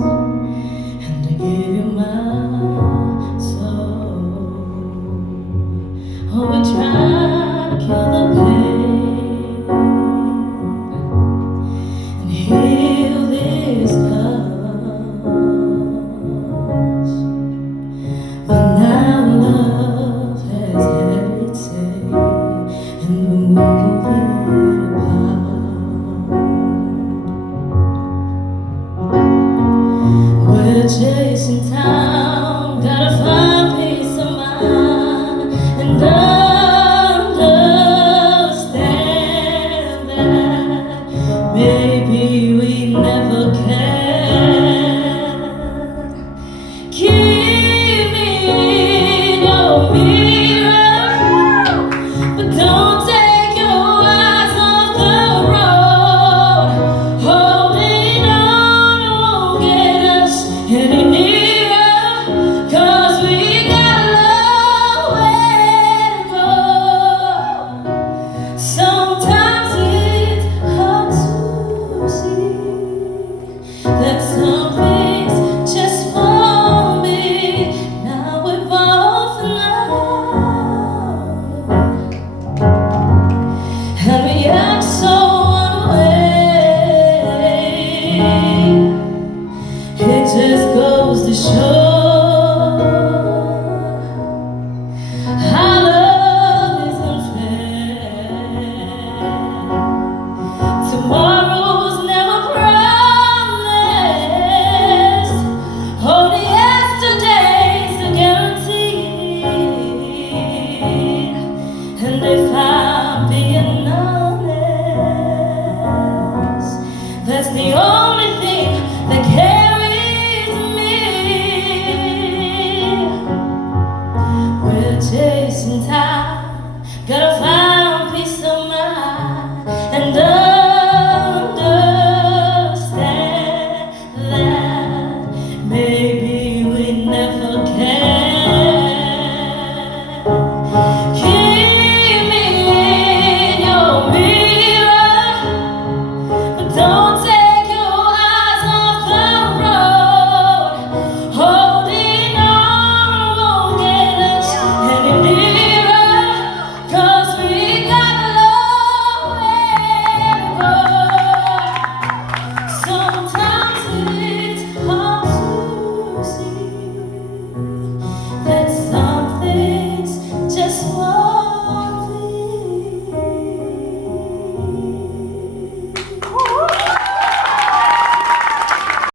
and I give you my soul. Oh, we try to kill the pain and heal this cause, but now love has had its say, and we're moving apart. We're chasing time, gotta find peace of mind, and understand that maybe we never can. Keep me in your mirror, but don't take your eyes off the road. Holding on won't get us any nearer, 'cause we got a long way to go. Sometimes it's hard to see that some things just won't be. Now we're both alone, and we act so unaware.